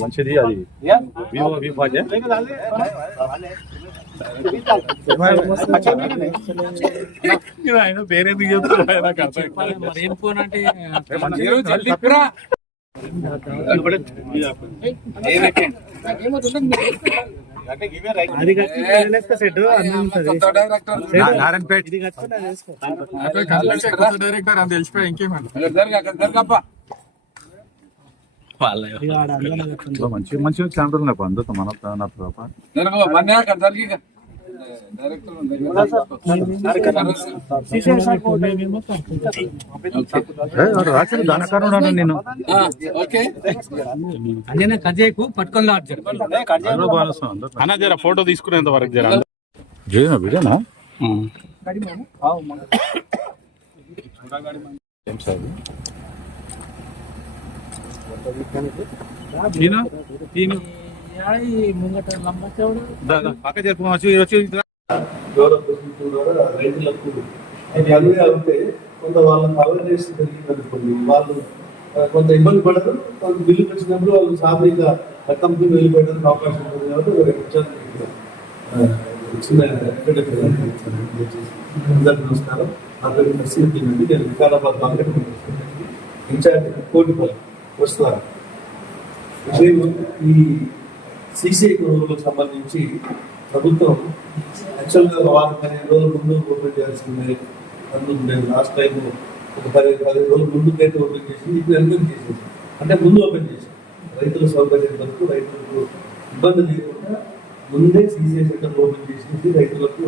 మంచిది అది ఆయన పేరెందుకు చెప్తున్నారు నాకు డైరెక్టర్ అని తెలిసిపోయి ఇంకేమన్నా? మంచి మంచి కెమెరాలు నాకు అందరితో మన నా దానకారుడు నేను అంజనే కజేకు పట్టుకొని. అన్న జర ఫోటో తీసుకునేంత వరకు జర జయనా గౌరవ ప్రభుత్వం ద్వారా రైతులకు అవుతే కొంత వాళ్ళకి అవేర్నెస్ వాళ్ళు కొంత ఇబ్బంది పడరు. కొంత బిల్లు వచ్చినప్పుడు వాళ్ళు సాఫీగా కంపెనీ వెళ్ళిపోయడానికి అవకాశం ఉంటుంది కాబట్టి ఒక చిన్న. అందరికీ నమస్కారం. నా పేరు నర్సింగ్ అండి. నేను వికారాబాద్ మార్కెట్ ఇన్ఛార్జ్ కోటిపల్లి వస్తున్నారు నేను ఈ సీసీ గృహాలకు సంబంధించి ప్రభుత్వం యాక్చువల్గా వారం పదిహేను రోజుల ముందు ఓపెన్ చేయాల్సింది. అందుకు నేను లాస్ట్ టైం ఒక పదిహేను పదిహేను రోజుల ముందు డేట్ ఓపెన్ చేసి ఇప్పుడు ఎందుకు చేసింది? అంటే ముందు ఓపెన్ చేసి రైతుల సౌకర్యం వరకు రైతులకు ఇబ్బంది లేకుండా ముందే సీసీ సెంటర్ ఓపెన్ చేసేసి రైతులకు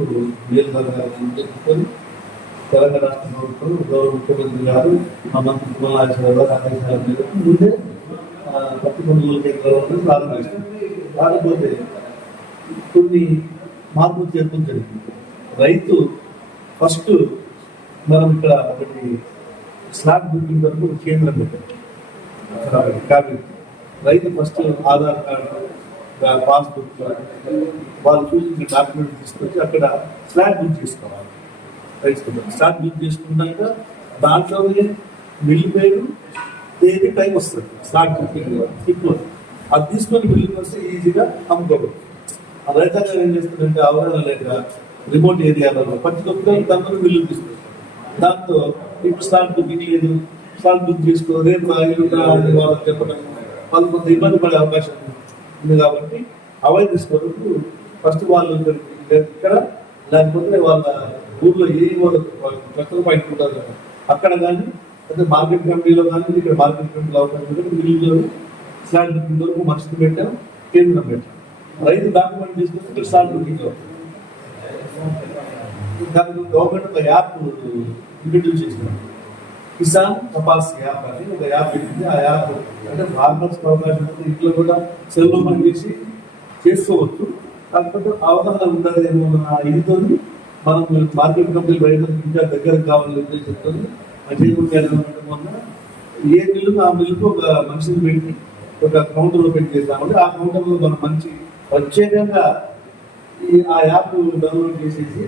మేలు కలగాలని చెప్పుకొని తెలంగాణ రాష్ట్ర ప్రభుత్వం గౌరవ ముఖ్యమంత్రి గారు మా మంత్రి కుమారాచార్య గారు ఆదేశాల మేరకు ముందే పత్తి కొనుగోలు కేంద్రాలను ప్రారంభించారు. కాకపోతే కొన్ని మార్పులు చేర్పులు జరిగింది. రైతు ఫస్ట్ మనం ఇక్కడ ఒకటి స్లాబ్ బుకింగ్ వరకు కేంద్రం పెట్టాం అక్కడ క్యాబినెట్ రైతు ఫస్ట్ ఆధార్ కార్డు పాస్బుక్ వాళ్ళు చూసిన డాక్యుమెంట్ తీసుకొచ్చి అక్కడ స్లాబ్ బుక్ చేసుకోవాలి. రైతు స్లాబ్ బుక్ చేసుకున్నాక దాంట్లోనే మిల్లు పేరు తేదీ టైం వస్తుంది. స్లాబ్ బుకింగ్ ఇప్పుడు అది తీసుకొని బిల్డింగ్ వస్తే ఈజీగా అమ్ముకోవచ్చు. ఆ రైతాంగం ఏం చేస్తుందంటే అవగాహన లేక రిమోట్ ఏరియాలలో ప్రతి ఒక్కరు తనకు బిల్లు తీసుకుంటారు. దాంతో ఇప్పుడు స్టాండ్ బుకింగ్ లేదు. స్టాండ్ బుక్ చేసుకో రేపు వాళ్ళకి చెప్పడం వాళ్ళు కొంత ఇబ్బంది పడే అవకాశం ఉంది కాబట్టి అవాయిడ్ చేసుకోవడానికి ఫస్ట్ వాళ్ళు ఇక్కడ- ఇక్కడ లేకపోతే వాళ్ళ ఊర్లో ఏ కస్టమర్ పాయింట్ ఉంటారు అక్కడ కానీ అంటే మార్కెట్ కమిటీలో కానీ ఇక్కడ మార్కెట్ కమిటీలో అవకాశం మిల్లులో స్లాట్ బుకింగ్ వరకు మనుషులు పెట్టాం కేంద్రం పెట్టాం. రైతు డాక్యుమెంట్ తీసుకొస్తే ఇక్కడ స్లాట్ బుకింగ్ దానికి గవర్నమెంట్ ఒక యాప్ ఇంట్రడ్యూస్ చేసినాం. కిసాన్ తపాస్ యాప్ అని ఒక యాప్ పెట్టింది. ఆ యాప్ అంటే ఫార్మర్స్ అవకాశం ఇంట్లో కూడా సెల్లో పనిచేసి చేసి చేసుకోవచ్చు. కాకపోతే అవగాహన ఉంటుంది ఏమో ఇదితో మనం మార్కెట్ కంపెనీ రైతులకు ఇంకా దగ్గర కావాలని ఉద్దేశంతో అజయ్ వల్ల ఏ మిల్లుకు ఆ మిల్లుకు ఒక మనిషిని పెట్టి ఒక కౌంటర్ ఓపెన్ చేస్తామంటే ఆ కౌంటర్లో మనం మంచి ప్రత్యేకంగా ఈ ఆ యాప్ డౌన్లోడ్ చేసేసి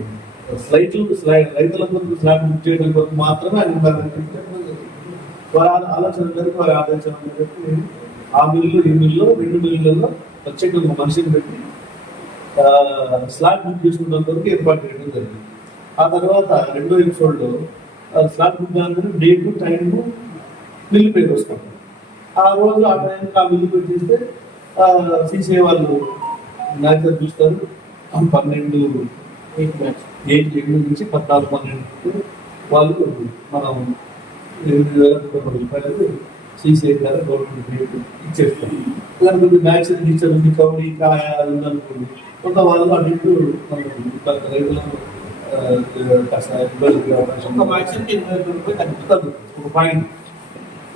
స్లైట్లు స్లైడ్ రైతుల కొరకు స్లాట్ బుక్ చేయడం కొరకు మాత్రమే ఆయన వారి ఆలోచన మేరకు వారి ఆలోచన మేరకు ఆ మిల్లు ఈ మిల్లు రెండు మిల్లులలో ప్రత్యేకంగా ఒక మనిషిని పెట్టి స్లాట్ బుక్ చేసుకున్న కొరకు ఏర్పాటు చేయడం జరిగింది. ఆ తర్వాత రెండో ఎపిసోడ్లో స్లాట్ బుక్ కాగానే డేట్ టైం మిల్లు పేరు వస్తాం ఆ రోజు ఆ టైంకి ఆ మిల్లు సీసీ వాళ్ళు మ్యాచ్ చూస్తారు. పన్నెండు ఎయిట్ ఎనిమిది నుంచి పద్నాలుగు పన్నెండు వాళ్ళు మనం ఎనిమిది వేల తొమ్మిది రూపాయలు సీసీఐ గారు గవర్నమెంట్ రేటు ఇచ్చేస్తాం లేకపోతే మ్యాచ్ టీచర్ ఉంది కౌడి కాయ ఉందనుకోండి కొంత వాళ్ళు రైతులను ఆ, కాస్త ఇబ్బంది. ఒక పాయింట్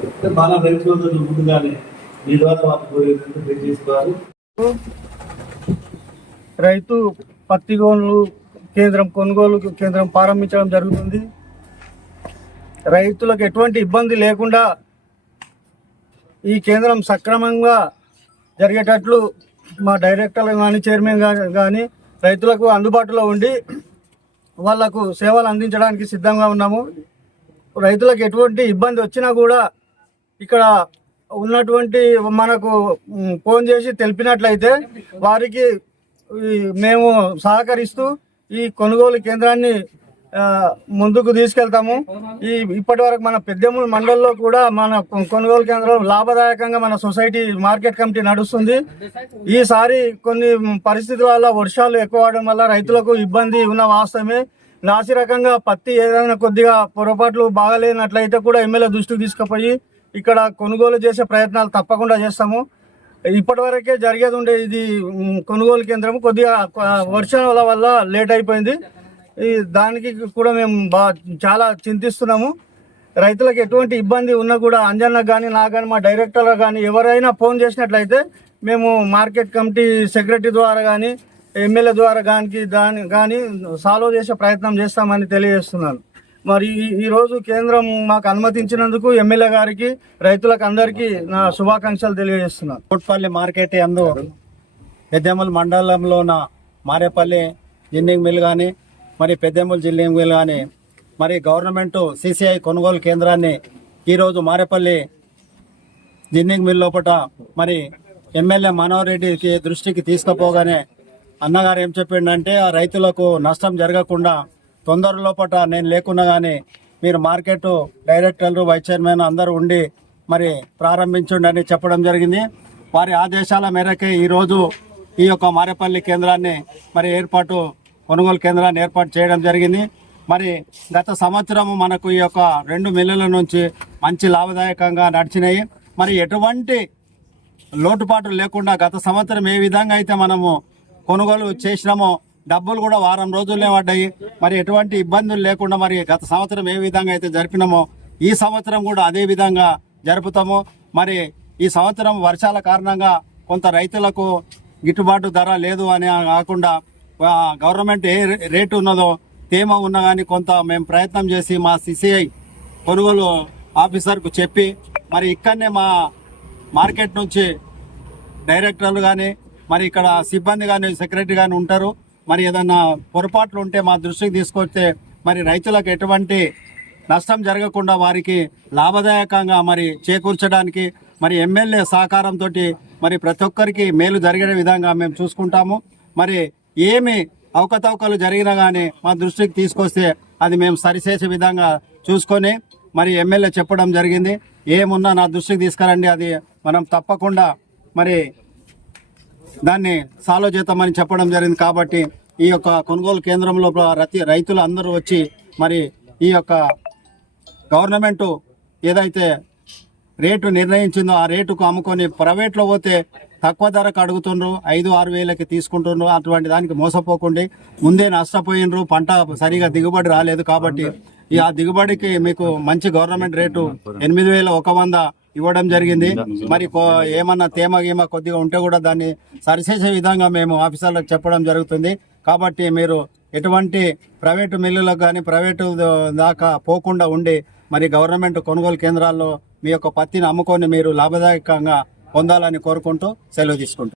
అంటే మన రైతు ముందుగానే మీ ద్వారా వాళ్ళు రైతు పత్తి గోన్లు కేంద్రం కొనుగోలు కేంద్రం ప్రారంభించడం జరుగుతుంది. రైతులకు ఎటువంటి ఇబ్బంది లేకుండా ఈ కేంద్రం సక్రమంగా జరిగేటట్లు మా డైరెక్టర్లు కానీ చైర్మన్ కానీ రైతులకు అందుబాటులో ఉండి వాళ్ళకు సేవలు అందించడానికి సిద్ధంగా ఉన్నాము. రైతులకు ఎటువంటి ఇబ్బంది వచ్చినా కూడా ఇక్కడ ఉన్నటువంటి మనకు ఫోన్ చేసి తెలిపినట్లయితే వారికి మేము సహకరిస్తూ ఈ కొనుగోలు కేంద్రాన్ని ముందుకు తీసుకెళ్తాము. ఈ ఇప్పటి వరకు మన పెద్దెమ్మల మండలంలో కూడా మన కొనుగోలు కేంద్రం లాభదాయకంగా మన సొసైటీ మార్కెట్ కమిటీ నడుస్తుంది. ఈసారి కొన్ని పరిస్థితుల వల్ల వర్షాలు ఎక్కువ అవడం వల్ల రైతులకు ఇబ్బంది ఉన్న వాస్తవమే. నాసి రకంగా పత్తి ఏదైనా కొద్దిగా పొరపాట్లు బాగాలేనట్లయితే కూడా ఎమ్మెల్యే దృష్టికి తీసుకుపోయి ఇక్కడ కొనుగోలు చేసే ప్రయత్నాలు తప్పకుండా చేస్తాము. ఇప్పటివరకే జరిగేది ఉండే ఇది కొనుగోలు కేంద్రం కొద్దిగా వర్షాల వల్ల లేట్ అయిపోయింది. ఈ దానికి కూడా మేము బా చాలా చింతిస్తున్నాము. రైతులకు ఎటువంటి ఇబ్బంది ఉన్నా కూడా అంజన్న కానీ నా కానీ మా డైరెక్టర్ కానీ ఎవరైనా ఫోన్ చేసినట్లయితే మేము మార్కెట్ కమిటీ సెక్రటరీ ద్వారా కానీ ఎమ్మెల్యే ద్వారా కానీ దాని కానీ సాల్వ్ చేసే ప్రయత్నం చేస్తామని తెలియజేస్తున్నాను. మరి ఈరోజు కేంద్రం మాకు అనుమతించినందుకు ఎమ్మెల్యే గారికి రైతులకు అందరికీ నా శుభాకాంక్షలు తెలియజేస్తున్నాను కోట్పల్లి మార్కెట్ అందు పెద్దెమ్మల మండలంలో ఉన్న మారేపల్లి జిన్నింగ్ మిల్ కానీ మరి పెద్దెమ్మల జిన్నింగ్ మిల్ కానీ మరి గవర్నమెంట్ సిసిఐ కొనుగోలు కేంద్రాన్ని ఈరోజు మారేపల్లి జిన్నింగ్ మిల్ లోపల మరి ఎమ్మెల్యే మనోహర్ దృష్టికి తీసుకుపోగానే అన్నగారు ఏం చెప్పిండంటే ఆ రైతులకు నష్టం జరగకుండా తొందర లోపట నేను లేకున్నా కానీ మీరు మార్కెట్ డైరెక్టర్లు వైస్ చైర్మన్ అందరూ ఉండి మరి ప్రారంభించండి అని చెప్పడం జరిగింది. వారి ఆదేశాల మేరకే ఈరోజు ఈ యొక్క మారేపల్లి కేంద్రాన్ని మరి ఏర్పాటు కొనుగోలు కేంద్రాన్ని ఏర్పాటు చేయడం జరిగింది. మరి గత సంవత్సరం మనకు ఈ యొక్క రెండు మిల్లుల నుంచి మంచి లాభదాయకంగా నడిచినాయి. మరి ఎటువంటి లోటుపాట్లు లేకుండా గత సంవత్సరం ఏ విధంగా అయితే మనము కొనుగోలు చేసినామో డబ్బులు కూడా వారం రోజుల్లో పడ్డాయి. మరి ఎటువంటి ఇబ్బందులు లేకుండా మరి గత సంవత్సరం ఏ విధంగా అయితే జరిపినామో ఈ సంవత్సరం కూడా అదే విధంగా జరుపుతాము మరి ఈ సంవత్సరం వర్షాల కారణంగా కొంత రైతులకు గిట్టుబాటు ధర లేదు అని కాకుండా గవర్నమెంట్ ఏ రే- రేటు ఉన్నదో తేమ ఉన్నా కానీ కొంత మేము ప్రయత్నం చేసి మా సిసిఐ కొనుగోలు ఆఫీసర్కు చెప్పి మరి ఇక్కడనే మా మార్కెట్ నుంచి డైరెక్టర్లు కానీ మరి ఇక్కడ సిబ్బంది కానీ సెక్రటరీ కానీ ఉంటారు. మరి ఏదన్నా పొరపాట్లు ఉంటే మా దృష్టికి తీసుకొస్తే మరి రైతులకు ఎటువంటి నష్టం జరగకుండా వారికి లాభదాయకంగా మరి చేకూర్చడానికి మరి ఎమ్మెల్యే సహకారంతో మరి ప్రతి ఒక్కరికి మేలు జరిగే విధంగా మేము చూసుకుంటాము. మరి ఏమి అవకతవకలు జరిగినా కానీ మా దృష్టికి తీసుకొస్తే అది మేము సరిచేసే విధంగా చూసుకొని మరి ఎమ్మెల్యే చెప్పడం జరిగింది. ఏమున్నా నా దృష్టికి తీసుకురండి. అది మనం తప్పకుండా మరి దాన్ని సాల్వ్ చేద్దామని చెప్పడం జరిగింది కాబట్టి ఈ యొక్క కొనుగోలు కేంద్రంలో రతి రైతులు అందరూ వచ్చి మరి ఈ యొక్క గవర్నమెంటు ఏదైతే రేటు నిర్ణయించిందో ఆ రేటుకు అమ్ముకొని ప్రైవేట్లో పోతే తక్కువ ధరకు అడుగుతుండ్రు ఐదు ఆరు వేలకి తీసుకుంటుండ్రు అటువంటి దానికి మోసపోకుండా ముందే నష్టపోయినరు పంట సరిగా దిగుబడి రాలేదు కాబట్టి ఈ ఆ దిగుబడికి మీకు మంచి గవర్నమెంట్ రేటు ఎనిమిది వేల ఒక వంద ఇవ్వడం జరిగింది. మరి కో- ఏమన్నా తేమ గీమ కొద్దిగా ఉంటే కూడా దాన్ని సరిచేసే విధంగా మేము ఆఫీసర్లకు చెప్పడం జరుగుతుంది. కాబట్టి మీరు ఎటువంటి ప్రైవేటు మిల్లులకు కానీ ప్రైవేటు దాకా పోకుండా ఉండి మరి గవర్నమెంట్ కొనుగోలు కేంద్రాల్లో మీ యొక్క పత్తిని అమ్ముకొని మీరు లాభదాయకంగా పొందాలని కోరుకుంటూ సెలవు తీసుకుంటాం